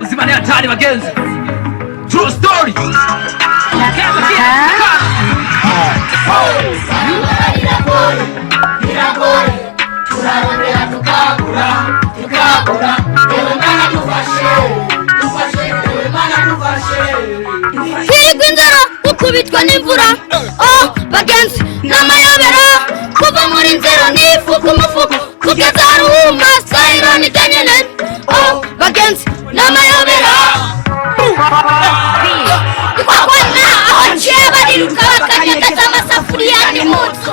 Uzimani hatari wagenzi. True story. Hiri kwinzara ukubitwa n'imvura. Oh bagenzi n'amayobera kuva muri nzero n'ifuku mufuku kugeza ruhuma sayiro nitanyene. Oh bagenzi n'amayobera ikakwana aho njiye bariruka bakanyagaza amasafuriya n'imutsu.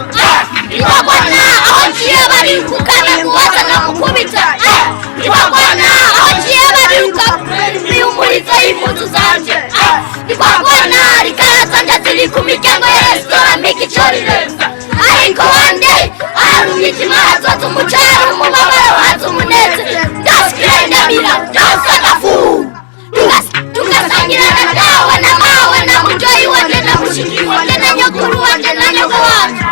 Ikakwana aho njiye bariruka kuwaza na kukubita. Ikakwana aho njiye bariruka kuyumuriza imutsu zanje. Ikakwana rikaza njaziri ku miryango ya resitora mikichorire. Ariko wande arumijima hazoza umucaro umubabaro haza umuneze. Ingabirano dasagafu tugasangira na dawa na mawe na mujoyi wanje na mushiki wanje na nyokuru wanje na nyoko wanje.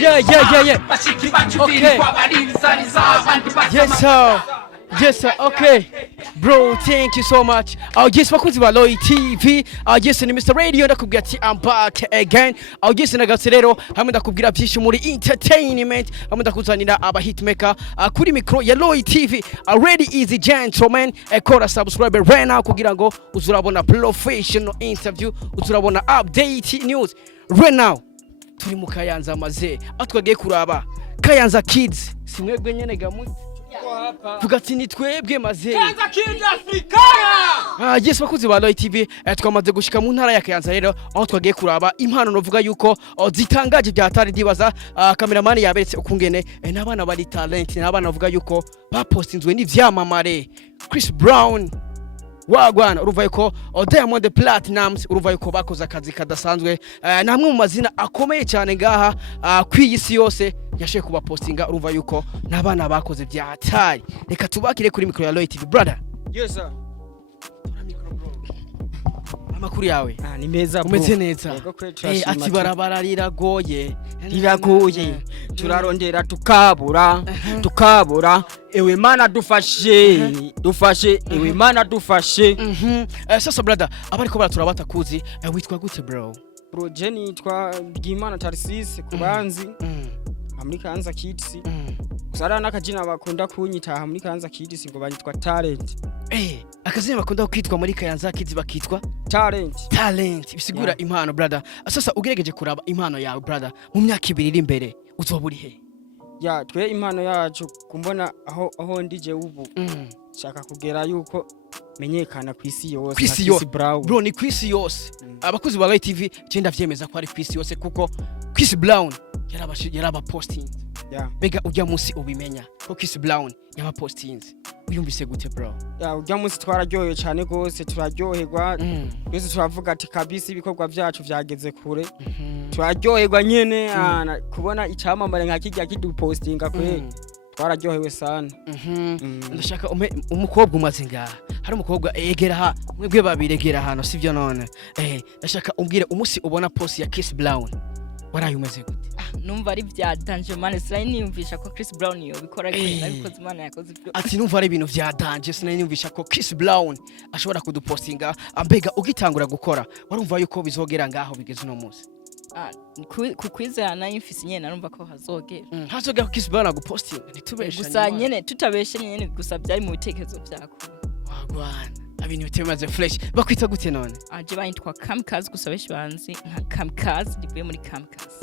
Yeah. Okay. Yes, sir. Okay. Bro, thank you so much. Yes, bakunzi ba Loy TV. Yes, ni Mr. Radio ndakubwira ati I'm back again. Yes, nagatse rero hamwe ndakubwira byinshi muri entertainment, hamwe ndakuzanira aba hitmaker kuri micro ya Loy TV. Already easy gentlemen, kora subscribe right now kugira ngo uzurabona professional interview, uzurabona update news right now. Turi mu Kayanza maze atwagiye kuraba Kayanza Kids simwebwe nyene gamuti Fugati ni twebwe maze Kayanza Kids Africana. Yes bakuzi ba Loy TV twamaze gushika mu ntara ya Kayanza rero aho twagiye kuraba impano novuga yuko zitangaje byatari ndibaza cameraman yaberetse ukungene n'abana bari talent n'abana bavuga yuko bapostinzwe n'ivyamamare Chris Brown wagwana uruva yuko Diamond Platinums uruva yuko bakoze akazi kadasanzwe namwe mu mazina akomeye cyane ngaha kwiyisi yose yashe kuba postinga uruva yuko nabana bakoze byatari. Reka tubakire kuri micro ya Loy TV brother. Yes sir. Amakuru yawe Ni meza bro. Umeze neza. Ati barabara riragoye turarondera tukabura ewe mana dufashe ewe mana dufashe. Sasa brother abariko baraturabata kuzi witwa gute bro? Bro Jenny yitwa Bwimana Tarsise kubanzi muri Kayanza Kids. Kusara nakajina bakunda kunyita muri Kayanza Kids ngo banyitwa talent. Akazina bakunda kwitwa muri Kayanza Kids bakitwa talent bisigura impano brother. Sasa ugeregeje kuraba impano yawe brother mu myaka 2 iri imbere uzoburi he? Ya twe impano yacu kumbona aho ndije ubu shaka kugera yuko menyekana kwisi yose. Chris Brown bro ni kwisi yose. Abakuzi ba Loy TV cyenda vyemeza ko ari kwisi yose kuko Chris Brown yaraba posting. Bega ujya munsi ubimenya ko Chris Brown yaba posting. Uyumvise gute bro? Ujya munsi twararyoye cyane gose turaryoherwa. Twese turavuga ati kabisi ibikorwa byacu byageze kure. Turaryoherwa nyene kubona icyamamare nka kijya kidupostinga kwe. Twararyohewe sana. Ndashaka umukobwa umaze ngaha. Hari umukobwa egera ha mwebwe babiregera hano sivyo none. Ndashaka umbwire umunsi ubona post ya Chris Brown. Warayumeze gute? Numva ari bya danger man sinayumvisha ko Chris Brown yo bikora gute nabikoze Imana yakoze byo. Ati numva ari ibintu bya danger sinayumvisha ko Chris Brown ashobora kudupostinga ambega ugitangura gukora warumva yuko bizogera ngaho bigeze no munsi. ku kwizerana y'imfisi nyene narumva ko hazogera hazogera ko Chris Brown agupostinga ntitubesha gusa nyene tutabeshe nyene gusa byari mu bitekerezo byako wagwana abintu bitemaze fresh bakwita gute none aje bayitwa kamikaze gusa beshi banzi nka kamikaze rivuye muri kamikaze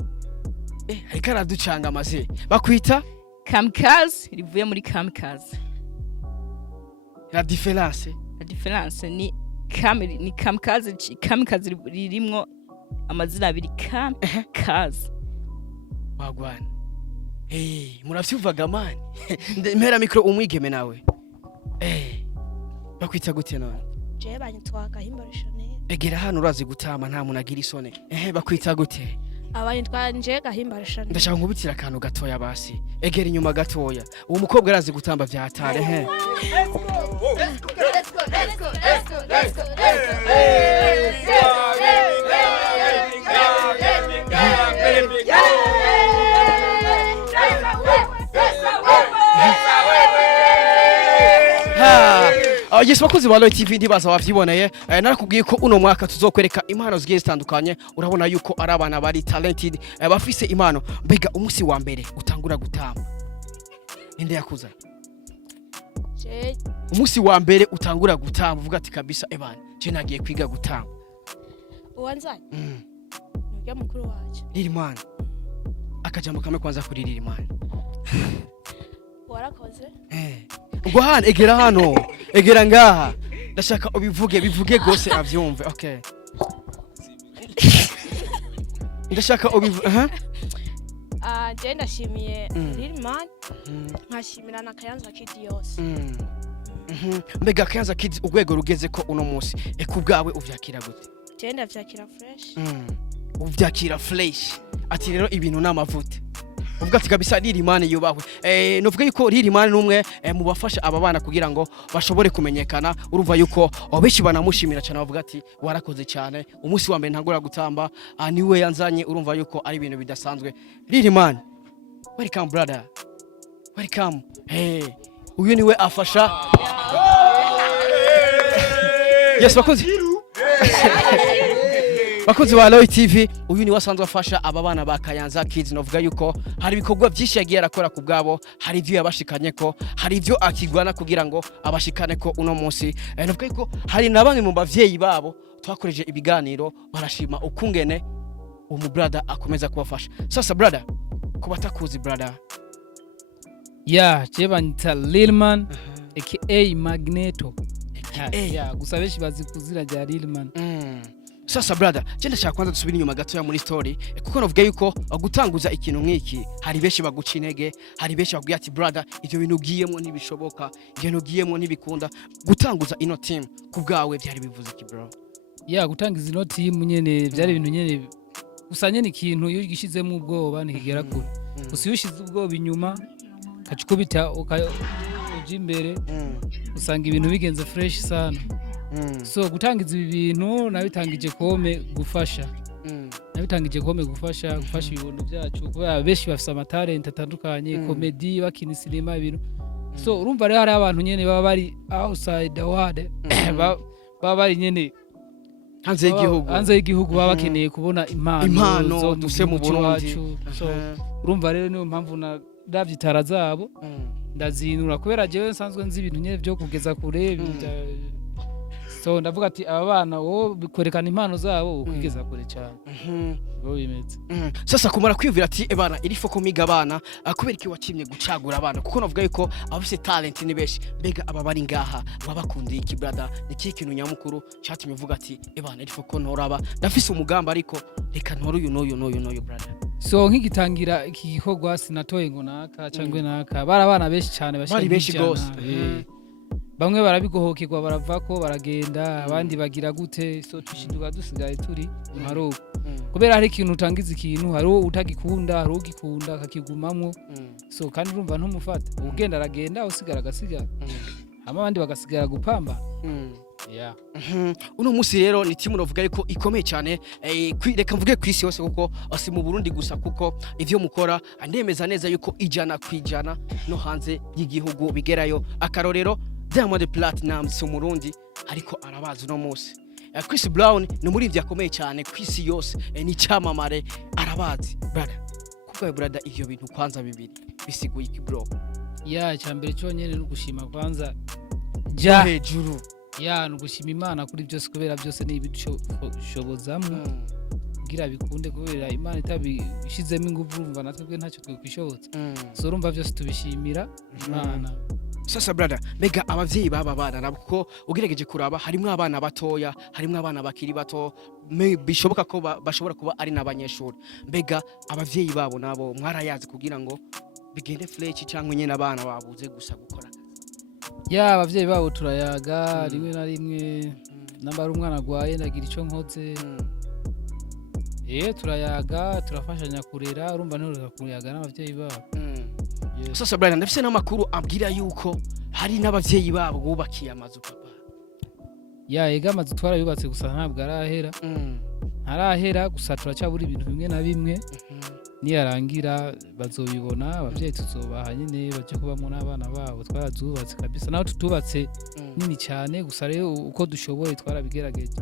ariko araducanga amaze bakwita kamikaze rivuye muri kamikaze la différence ni kamikaze ririmwo amazina abiri kamikaze wagwana muravyuvaga mani mpera mikro umwigeme nawe bakwita gute none je banyitwa Gahimbarisha neza egera hano urazi gutama nta muntu agira isone bakwita gute abanyitwa nje Gahimbarisha neza ndashaka nkubitira akantu gatoya basi egera inyuma gatoya uwo mukobwa arazi gutamba vya hatare Yes bakozi ba Loy TV ndibaza wavyiboneye narakubwiye ko uno mwaka tuzokwereka impano zigiye zitandukanye urabona yuko ari abana bari talented bafise impano mbega umunsi wa mbere utangura gutamba inde yakuza umunsi wa mbere utangura gutamba uvuga ati kabisa ebana je nagiye kwiga gutamba uwanzanye nujya mukuru wacu Lirimana akajambo kamwe kwanza kuri Lirimana warakoze ubwo hano egera hano egera ngaha ndashaka bivuge gose avyumve okay ndashaka je ndashimiye Lirimana nkashimira na Kayanza Kid yose mbega Kayanza Kid urwego rugeze ko uno munsi kubwawe uvyakira gute je ndavyakira fresh uvyakira fresh ati rero ibintu n'amavuta uvuga ati kabisa Lirimana yubahwe novuga yuko Lirimana numwe mu bafasha aba bana kugira ngo bashobore kumenyekana urumva yuko obeshi banamushimira cyane bavuga ati warakoze cyane umunsi wa mbere ntangura gutamba niwe yanzanye urumva yuko ari ibintu bidasanzwe Lirimana welcome brother welcome uyu niwe afasha yes bakozi ba Loy TV uyu ni wasanzwe afasha aba bana ba Kayanza Kids novuga yuko hari ibikorwa byinshi yagiye arakora ku bwabo hari ivyo yabashikanye ko hari ivyo akigwana kugira ngo abashikane ko uno munsi novuga yuko hari nabamwe mu bavyeyi babo twakoreje ibiganiro barashima ukungene umu brother akomeza kubafasha sasa brother kubatakuzi brother je banyita Lilman aka Magneto gusa beshi bazi kuzira rya Lilman sasa brother je ndashaka kwanza dusubira inyuma gato ya muri story kuko novuga yuko gutanguza ikintu nk'iki hari beshi baguca intege hari beshi baguye ati brother ivyo bintu ugiyemo ntibishoboka ivyo ugiyemo ntibikunda gutanguza ino team kubgawe byari bivuze iki bro gutangiza ino team nyene byari ibintu nyene gusa nyene ikintu iyo gishizemo ubwoba ntikigera kure gusa iyo ushize ubwoba inyuma kacukubita uja imbere usanga ibintu bigenze fresh sana so gutangiza ibi bintu nabitangije kome gufasha gufasha ibintu byacu kubera beshi bafite amatalent atandukanye comedy bakina cinema ibintu so urumva rero hari abantu nyene baba bari outside the world baba bari nyene hanze y'igihugu baba bakeneye kubona impano duse mu Burundi so urumva rero niyo mpamvu na davyitara zabo ndazinura kubera jewe nsanzwe nzi ibintu nyene byo kugeza kure so ndavuga ati aba bana wo bikwerekana impano zabo ukigeza kure cyane bimeze sasa kumara kwivira ati ebana irifo ko miga abana kubera iki wakimye gucagura abana kuko navuga yuko abafite talent ni beshi mbega aba bari ngaha babakundiye iki brother niki kintu nyamukuru cyatumye uvuga ati ebana irifo ko ntoraba ndafise umugamba ariko reka ntoro uyu brother so nkigitangira iki gikorwa sinatoye ngo naka cyangwe naka barabana beshi cyane bari beshi gose bamwe barabigohokerwa baravako baragenda abandi bagira gute so tushinduka dusigaye turi maruko kubera hari ikintu utangiza ikintu hari utagikunda hari ugikunda akakigumamwo so kandi urumva ntumufata ugenda aragenda usigara gasigara abandi bagasigara gupamba uno musi rero ni timu novuga yuko ikomeye cyane reka mvuge kwisi yose kuko asi mu Burundi gusa kuko ivyo mukora andemeza neza yuko ijana kwijana no hanze y'igihugu bigerayo akarorero Diamond Platinum si umurundi ariko arabazi no musi Chris Brown ni umuririmbyi akomeye cyane kwisi yose ni cyamamare arabazi brother kuko brother ivyo bintu kwanza bibiri bisiguye iki bro ya cyambere cyonyene no gushima kwanza ja hejuru ya no gushima Imana kuri byose kubera byose ni ibishobozamwe kugira bikunde kubera Imana itabishizemo ingufu urumva natwe bwe ntacyo twikwishoboza so urumva byose tubishimira Imana. Sasa brother mega abavyeyi baba bana nabwo ugerageje kuraba harimo abana batoya harimo abana bakiri bato bishoboka ko bashobora kuba ari nabanyeshuri mbega abavyeyi babo nabo mwarayazi kugira ngo bigende flechi cyangwa nyene abana babuze gusa gukora ya abavyeyi babo turayaga rimwe na rimwe nambara umwana gwaye ndagira ico nkoze turayaga turafashanya kurera urumva nero kuyaga n'abavyeyi babo. Sasa brother ndafise n'amakuru abwira yuko hari n'abavyeyi babo bubakiye amazu papa ya ega amazu twarayubatse gusa ntabwo arahera arahera gusa turacyabura ibintu bimwe na bimwe niyarangira bazobibona abavyeyi tuzobaha nyine baje kubamo n'abana babo twarazubatse kabisa naho tutubatse nini cyane gusa rero uko dushoboye twarabigerageje.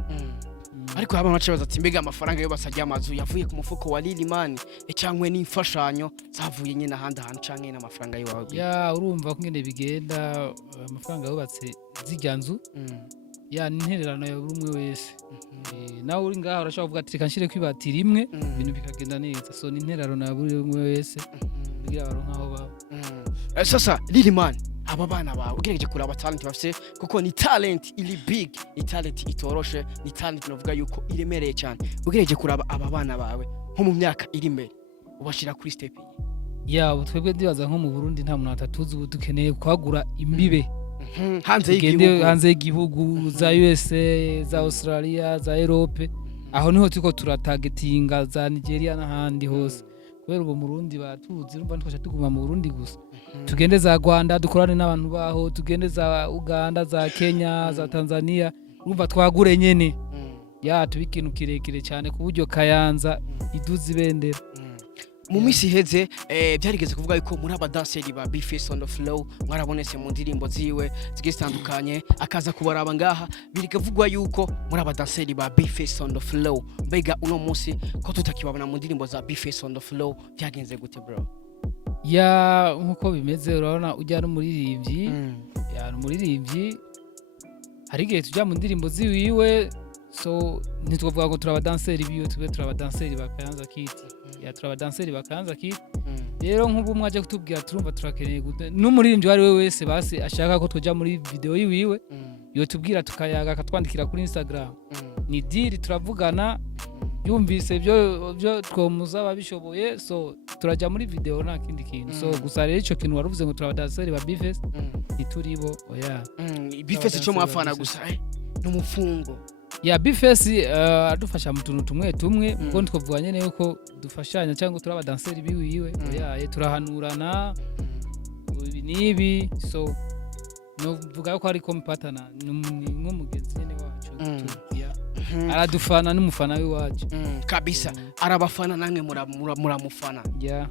Ariko haba bacabaza ati mbega amafaranga yo basajya amazu yavuye ku mufuko wa Lilimani cyangwe n'imfashanyo zavuye nyine ahandi hantu canke n'amafaranga yiwawe ya urumva ko ngene bigenda amafaranga yubatse zijyanzu ya nintererano ya buri umwe wese nawe uri ngaho urashobora kuvuga ati kanshire kwibati rimwe ibintu bikagenda neza so nintererano ya buri umwe wese kugira baronka aho baba. Sasa Lilimani aba bana bawe ugerageje kuraba talent bafise kuko ni talent ili big ni talent itoroshe ni talent novuga yuko iremereye cyane ugerageje kuraba aba bana bawe nko mu myaka iri imbere ubashira kuri step ya twebwe ndibaza nko mu Burundi nta muntu atatuzi ubu dukeneye kwagura imbibe hanze y'igihugu za USA za Australia za Europe aho niho tuko turatagetinga za Nigeria n'ahandi hose kubera ubu mu Burundi batuzi urumva ntwasha tuguma mu Burundi gusa tugende za Rwanda dukorane n'abantu baho tugende za Uganda za Kenya za Tanzania urumva twagure nyene ya tubikintu kirekire cyane ku buryo Kayanza iduzi ibendera. Mu misi heze byarigeze kuvuga yuko muri abadanseri ba Bface on the flow mwarabonetse mu ndirimbo ziwe zigitandukanye akaza kubaraba ngaha birikavugwa yuko muri abadanseri ba Bface on the flow mbega uno munsi ko tutakibabona mu ndirimbo za Bface on the flow byagenze gute bro? Ya nkuko bimeze urabona ujya no muririmbyi ya no muririmbyi hari gihe tujya mu ndirimbo ziwiwe so nitwovuga ngo turabadanseri biyo tube turabadanseri ba Kayanza Kiti ya turabadanseri ba Kayanza Kiti rero nk'ubu mwaje kutubwira turumva turakeneye gute n'umuririmbyi wari we wese basi ashaka ko tujya muri video yiwiwe yo tubwira tukayaga akatwandikira kuri Instagram ni deal turavugana yumvise byo twomuza babishoboye so turajya muri video nta kindi kintu so gusa rero ico kintu waruvuze ngo turabadanseri ba Bface nituribo oya Bface cyo mwafana gusa n'umufungo ya Bface adufasha mu tuntu tumwe ubwo twavuga nyene yuko dufashanya cyangwa turabadanseri biwiwe oya turahanurana nibi so no vuga ko ari kompatana n'umugenzi nyene wacu aradufana n'umufana w'iwacu kabisa arabafana nange muramufana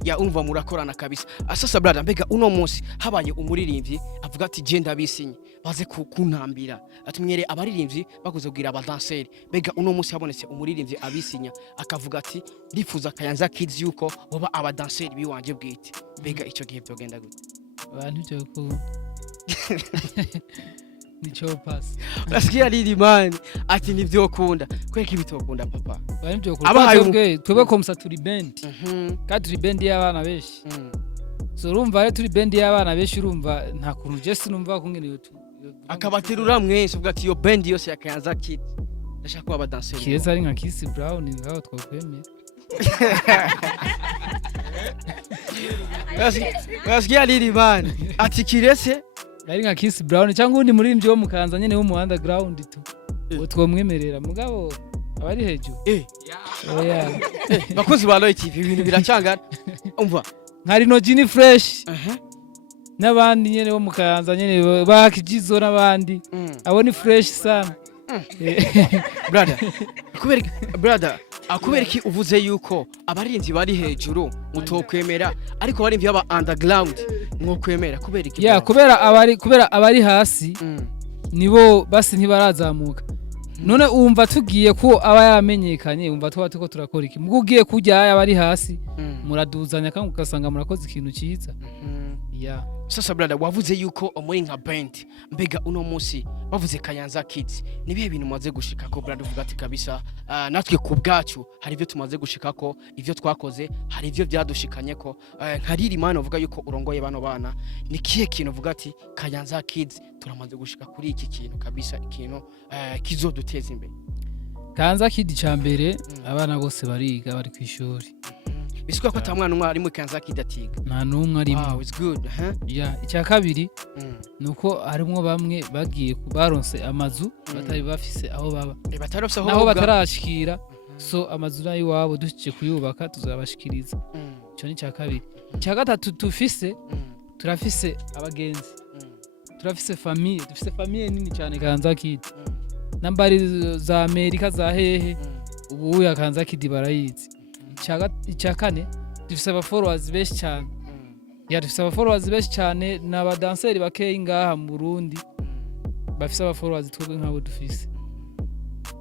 ya umva murakorana kabisa. Sasa brother mbega uno munsi habaye umuririmbyi avuga ati je ndabisinye baze kuntambira atumyere abaririmbyi bakoze kugira abadanseri mbega uno munsi habonetse umuririmbyi abisinya akavuga ati ndifuza Kayanza Kids yuko baba abadanseri biwanje bwite mbega ico gihe byogenda gute? Abantu cyo ko nicho pass basikia Lilimani ati nivyo kunda kweki bitokunda papa bari byo kunda twebwe komsa turi band kandi turi band y'abana beshi so urumva ari turi band y'abana beshi urumva nta kuntu just numva ko ngene yotu akabaterura mwese uvuga ati yo band yose ya Kayanza Kid ndashaka kuba danseri Kiza ari nka Kiss Brown ngaho twakwemeye basikia Lilimani ati kirese ari nka Kiss Brown cyangwa undi muririmbyi wo mukanza nyene wo mu underground tu utwomwemerera mugabo abari hejuru oya bakozi ba Loy TV ibintu biracangana umva nkari no Gini Fresh n'abandi nyene bo mukanza nyene bakijizo n'abandi abo ni fresh sana brother akubereki uvuze yuko abarinzi bari hejuru mutokwemera ariko abarinzi baba underground mwokwemera kubereki kubera abari hasi nibo basi ntibarazamuka none umva tugiye ko aba yamenyekanye umva tuba tuko turakora iki mugo ugiye kujya aba ari hasi muraduzanya kandi ugasanga murakoze ikintu cyiza ya sasa brother wavuze yuko muri nka band mbega uno munsi bavuze Kayanza Kids nibihe bintu maze gushika ko brother uvuga ati kabisa natwe ku bwacu hari ivyo tumaze gushika ko ivyo twakoze hari ivyo byadushikanye ko nkariri imana uvuga yuko urongoye bano bana ni kihe kintu uvuga ati Kayanza Kids turamaze gushika kuri iki kintu kabisa ikintu kizoduteza imbere Kayanza Kids cyambere abana bose bariga bari kwishuri bisukwa ko atamwana umwe ari mu Kayanza Kids atiga nta numwe ari wow it's good yeah icya kabiri nuko harimo bamwe bagiye kubaronse amazu batari bafise aho baba batarafise aho naho batarashikira so amazu nayo wabo dushije kuyubaka tuzabashikiriza cyo ni cya kabiri cya gatatu turafise abagenzi turafise famille dufise famille nini cyane Kayanza Kids nambari za Amerika za hehe ubu ya Kayanza Kids barayizi icya kane dufise aba followers benshi cyane ya dufise aba followers benshi cyane n'aba danseri bakeye ngaha mu Burundi bafise aba followers twebwe nk'abo dufise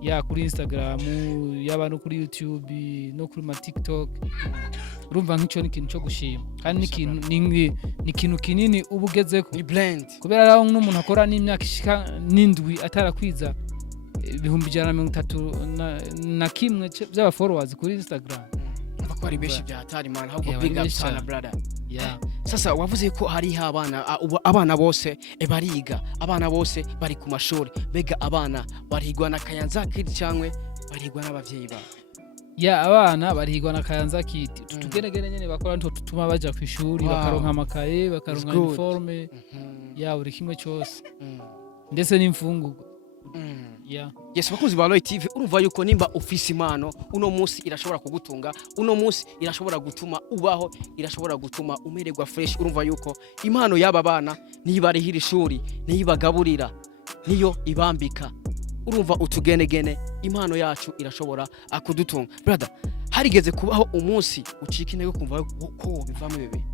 ya kuri Instagram yaba no kuri YouTube no kuri ma TikTok urumva nk'icyo ni ikintu cyo gushima kandi ni ikintu kinini ubugezeko ni blend kubera raho n'umuntu akora n'imyaka ishika n'indwi atarakwiza 130 na kimwe by'aba followers kuri Instagram ko ari beshi bya hatari man ahubwo big up sana brother yeah sasa wavuze ko hari abana bose bariga abana bose bari ku mashuri bega abana barigwa na Kayanza Kids cyangwe barigwa n'abavyeyi ba ya abana barigwa na Kayanza Kids tutugenegene nyene bakora nto tutuma baja ku ishuri bakaronka amakaye bakaronka uniforme ya buri kimwe cyose ndetse n'imfungugo yeah yes bakunzi ba Roy TV urumva yuko nimba office imano uno munsi irashobora kugutunga uno munsi irashobora gutuma ubaho irashobora gutuma umererwa fresh urumva yuko impano y'aba bana nibarihira ishuri niyibagaburira niyo ibambika urumva utugenegene impano yacu irashobora akudutunga brother harigeze kubaho umunsi ucika intege kumva ko bivamo bebe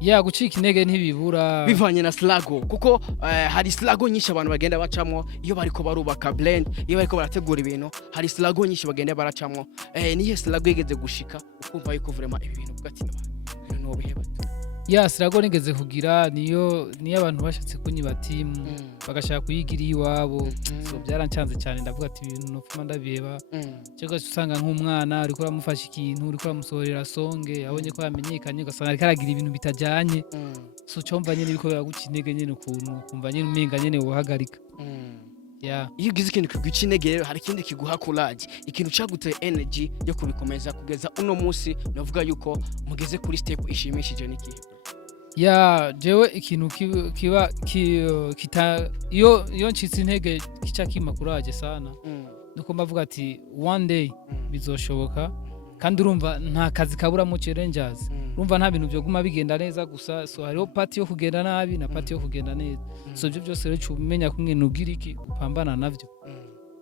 ya gucika intege ntibibura bivanye na slago kuko hari slago nyinshi abantu bagenda bacamwo iyo bariko barubaka blend iyo bariko barategura ibintu hari slago nyinshi bagenda baracamwo nihe slago yigeze gushika ukumva yuko vraiment ibi bintu bugati abantu no biheba ya slago nigeze kugira niyo abantu bashatse kunyiba team bagashaka kuyigira iwabo so byarancanze cyane ndavuga ati ibintu nofuma ndabiheba cyo usanga nk'umwana ari ko ramufasha ikintu uri ko ramusohorera songe yabonye ko yamenyekanye ugasanga ari karagira ibintu bitajyanye so cyomva nyene biko biraguca intege nyene ukuntu kumva nyene umenga nyene uhagarika ya iyo ugize ikintu kiguca intege rero hari ikindi kiguha courage ikintu caguteye energy yo kubikomeza kugeza uno munsi navuga yuko mugeze kuri step ishimishije niki ya jewe ikintu kiba iyo ncitse intege kica kima courage sana nuko mbavuga ati one day bizoshoboka kandi urumva nta kazi kabura mu challenges urumva nta bintu byo guma bigenda neza gusa so hariho party yo kugenda nabi na party yo kugenda neza so ibyo byose rero umenya kumwe nugira iki upambana navyo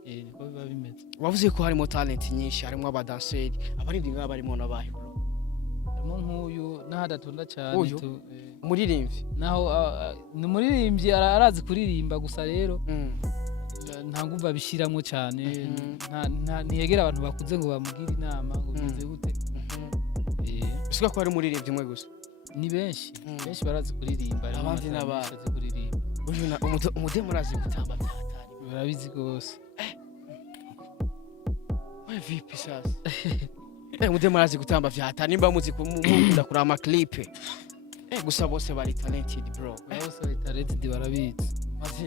niko biba bimeze wavuze ko harimo talent nyinshi harimo abadanseri abarindi ngaba barimo nabaye harimo nk'uyu n'ahadatonda cyane umuririmbyi naho ni umuririmbyi arazi kuririmba gusa rero nta ngumva bishiramo cyane ntiyegera abantu bakuze ngo bamugire inama ngo bize gute bisuka ko ari umuririmbyi mwe gusa ni benshi barazi kuririmba abandi n'abazi kuririmba uyu umudemo murazi gutamba byatari barabizi gose vipi sasa umudemo murazi gutamba byatari nimba muzi kumukunda kuri ama clip gusa bose bari talented bro bose bari talented barabizi maze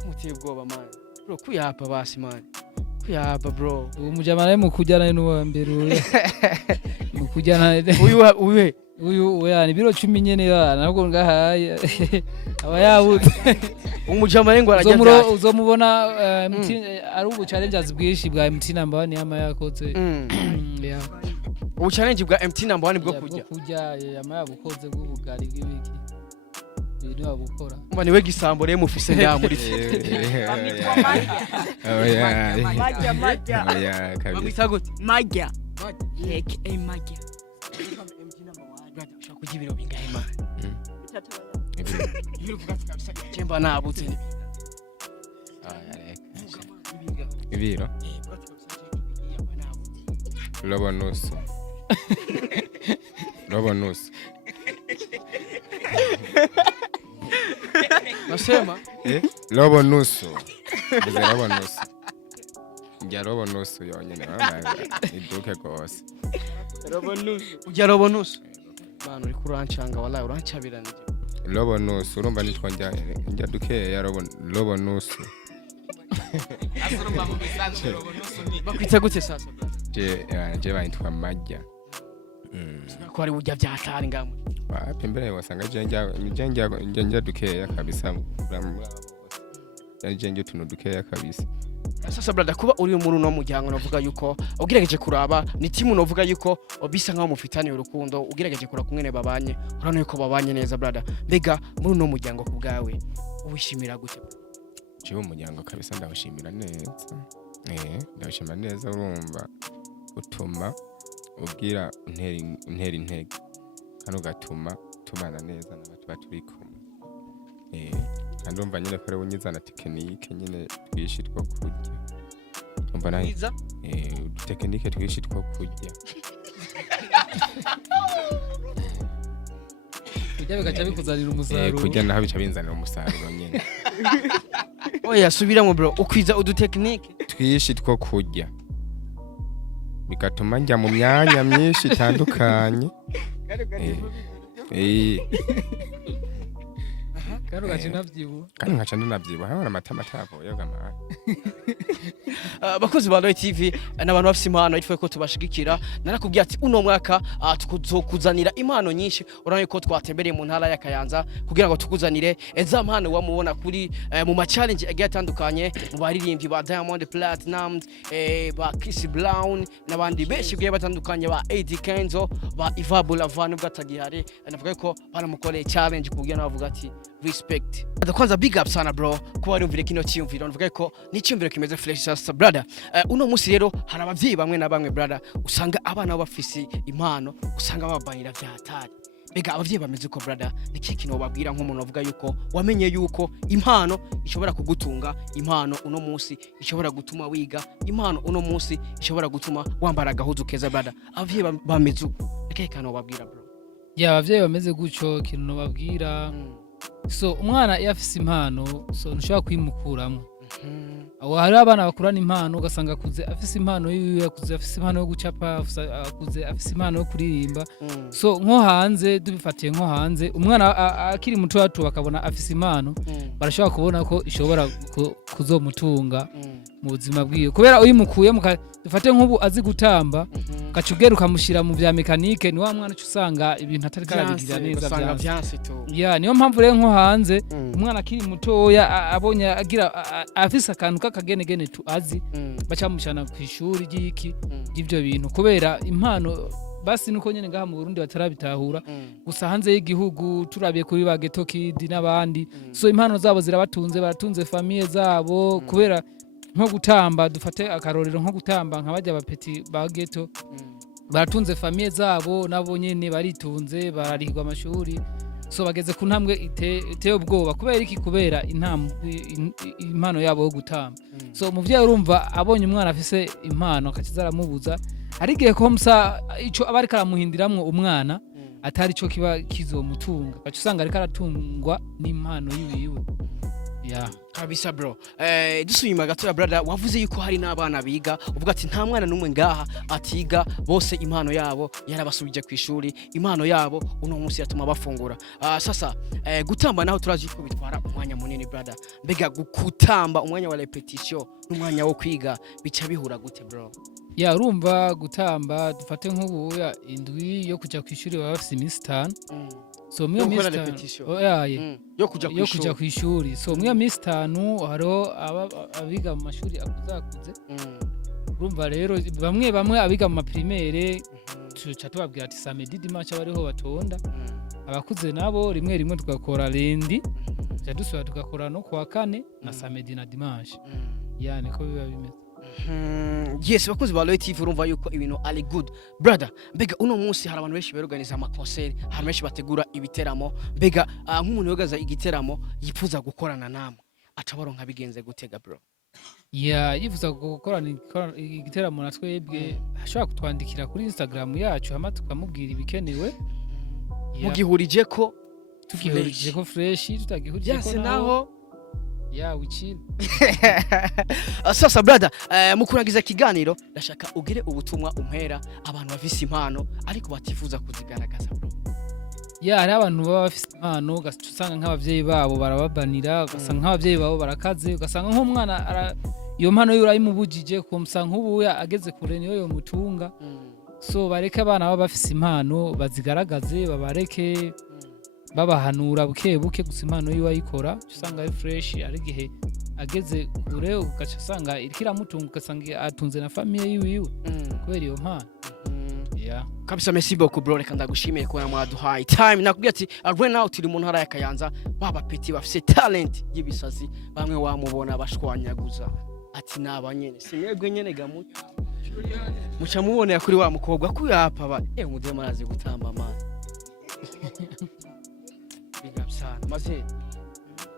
kumuteye ubwoba man bro kuyapa basi man kuyapa bro umujamana mu kujyana n'uwa mbere mu kujyana uyu yani biro 10 nyene nabwo ngahaye aba yabuze umujamana ngo arajya uzomubona ari ubu challenges bwishi bwa MT number 1 yama yakoze yeah ubu challenge bwa MT number 1 bwo kujya yama yabukoze bw'ubugari bw'ibiki ibintu babukora mba niwe gisambo rero mufise nyamuri Magia kabisa gute Magia Magia kugira ibiro bingahe man ibiro vuga kabisa cyemba nabutse ibiro robo nusu robo nusu nasema robo nusu bize robo nusu njya robo nusu yonyine iduke rwose ujya robo nusu mwana uri kurancanga wallahi urancabirana robo nusu urumva nitwa njya dukeya robo nusu bakwita gute sasa je bayitwa majya ko ari ujya byatari ngamwe wapi mbere wasanga je njya dukeya kabisa je tuno dukeya kabisa. Sasa brother kuba uri muri no mujyango navuga yuko ugerageje kuraba ni timu novuga yuko obisa nkaho mufitanye urukundo ugerageje kura kumwene babanye urano yuko babanye neza brother mbega muri no mujyango kubgawe ubishimira gute je umujyango kabisa ndabashimira neza ndabashimira neza urumva utuma ubwira interi intege kandi ugatuma tubana neza n'abantu baturi kumwe kandi umva nyine kare unyizana tekinike nyine twishi two kurya umva nayo tekinike twishi two kurya kujya bigaca bikuzanira umusaruro kujya naho bica binzanira umusaruro nyine oya subiramo bro ukwiza udutekinike twishi two kurya bigatuma njya mu myanya myinshi itandukanye Karo gace navyibuha. Kandi nkaca ndanavyibuha hano amatama atavuye gamara. Bakozi ba Roy TV n'abantu bafite impano yitwa ko tubashigikira narakubwiye ati uno mwaka tukuzokuzanira impano nyinshi uranye ko twatembereye mu ntara ya Kayanza kugira ngo tukuzanire eza mpano wamubona kuri mu ma challenge agiye atandukanye mu baririmbyi ba Diamond Platinum ba Chris Brown n'abandi benshi giye batandukanye ba AD Kenzo ba Ivabula Van bwatagihari navuga ko baramukoreye challenge kugira navuga ati respect. Kwanza big up sana bro kuba warumvire kino cyumviro navuga ko ni cyumviro kimeze fresh sasa brother. Uno musi rero hari abavyeyi bamwe na bamwe brother usanga abana bafise impano usanga babanira vyatari. Bega abavyeyi bameze ko brother niki kino babwira nk'umuntu avuga yuko wamenye yuko impano ishobora kugutunga, impano uno musi ishobora gutuma wiga, impano uno musi ishobora gutuma wambara gahuzu keza brother. Abavyeyi bameze uko niki kino babwira bro. Ya abavyeyi bameze gucyo kino babwira so umwana yafise impano so ntushobora kwimukuramo aho hari abana bakurana impano ugasanga akuze afise impano yiwe akuze afise impano yo gucapa akuze afise impano yo kuririmba so nko hanze dubifatiye nko hanze umwana akiri muto watu bakabona afise impano barashobora kubona ko ishobora kuzomutunga mu buzima bwiwe kubera uyimukuye dufate nk'ubu azi gutamba kacugera ukamushira mu vya mekanike ni wa mwana usanga ibintu atari karabigira neza byanse to ya niyo mpamvu rero nko hanze umwana akiri mutoya abonye agira afise akantu kakagenegene tu azi bacamushana ku ishuri ry'iki y'ivyo bintu kubera impano basi nuko nyene ngaha mu Burundi batarabitahura gusa hanze y'igihugu turabiye kuri ba Ghetto Kid n'abandi so impano zabo zirabatunze baratunze famille zabo kubera nko gutamba dufate akarorero nko gutamba nk'abajya abapeti ba Ghetto baratunze famille zabo nabo nyene baritunze bararihirwa amashuri so bageze ku ntambwe iteye ubwoba kubera iki kubera impano yabo yo gutamba so umuvyeyi urumva abonye umwana afise impano akaciza aramubuza arigiye ko musa ico abari karamuhindiramwo umwana atari cyo kiba kizomutunga bacu usanga ari karatungwa n'impano yiwe ya kabisa bro dusubima gatoya brother wavuze yuko hari n'abana biga uvuga ati nta mwana numwe ngaha atiga bose impano yabo yarabasubije ku ishuri impano yabo uno munsi yatuma bafungura sasa gutamba naho turazi ko bitwara umwanya munini brother mbega gukutamba umwanya wa repetition n'umwanya wo kwiga bica bihura gute bro ya urumva gutamba dufate nk'ubu indwi yo kuja ku ishuri baba bafite iminsi 5 so mwe minsi yo kuja ku ishuri so mwe minsi 5 haro abiga mu mashuri akuzakuze urumva rero bamwe abiga mu primaire tuca tubabwira ati samedi dimanche bariho batonda abakuze nabo rimwe tugakora lendi dusubira tugakora no kwa kane na samedi na dimanche yani ko biba bimeze yes bakozi ba Roy TV urumva yuko ibintu ali good brother mbega uno munsi hari abantu benshi beruganiza ama concert hari benshi bategura ibiteramo mbega nk'umuntu yogaza igiteramo yifuza gukorana namwe acabaronka bigenze gutega bro yifuza gukorana igiteramo na twebwe ashobora kutwandikira kuri Instagram yacu hama tukamubwira ibikenewe mugihurije ko tugihurije ko fresh tutagihurije ko naho wicil sasa brother mu kurangiza kiganiro ndashaka ugire ubutumwa umpera abantu bafise impano ariko batifuza kuzigaragaza bro. Hari abantu baba bafise impano ugasanga nk'abavyeyi babo barababanira ugasanga nk'abavyeyi babo barakaze ugasanga nk'umwana iyo mpano yo urayimubujije kumusanga nk'ubu ageze kure niyo yo mutunga so bareke abana baba bafise impano bazigaragaze babareke babahanura buke buke gusa impano yo ayikora usanga ari fresh ari gihe ageze kure ugaca usanga irikira mutunga ugasanga atunze na famille yiwe kubera iyo mpano kabisa. Merci beaucoup bro, reka ndagushimiye ko mwaduhaye time. Nakubwiye ati right now turi mu ntara ya Kayanza, baba petit bafise talent y'ibisazi, bamwe wamubona bashwanyaguza ati nabanyene simwebwe nyene gamuti muca mubonera kuri wa mukobwa kuyapa ba umudema arazi gutamba man bigapsana maze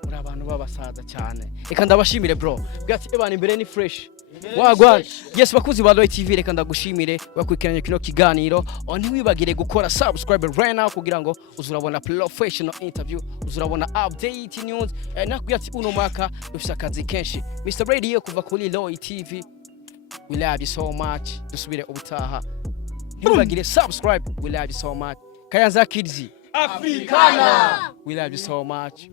muri abantu babasaza cyane. Reka ndabashimire bro, bwati ebana imbere ni fresh wagwa. Yes bakuzi ba Loy TV, reka ndagushimire bakurikiranye kino kiganiro. Ntiwibagire gukora subscribe right now kugira ngo uzurabona professional interview, uzurabona update news. Nakubwiye ati uno mwaka dufise akazi kenshi. Mr Radio kuva kuri Loy TV, we love you so much. Dusubire ubutaha. Ntiwibagire subscribe, we love you so much. Kayanza Kids Africana, we love you so much.